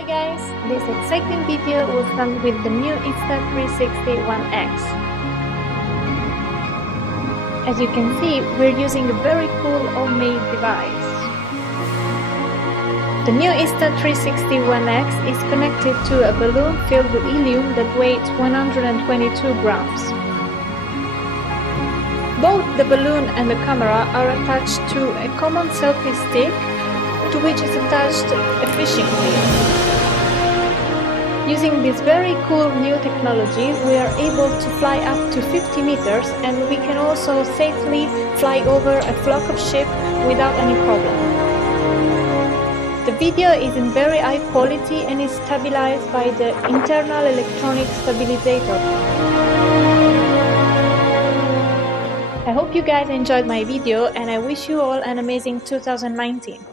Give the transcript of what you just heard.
Hi guys, this exciting video will start with the new Insta360 ONE X. As you can see, we're using a very cool homemade device. The new Insta360 ONE X is connected to a balloon filled with helium that weighs 122 grams. Both the balloon and the camera are attached to a common selfie stick to which is attached a fishing wheel. Using this very cool new technology, we are able to fly up to 50 meters and we can also safely fly over a flock of sheep without any problem. The video is in very high quality and is stabilized by the internal electronic stabilizer. I hope you guys enjoyed my video and I wish you all an amazing 2019.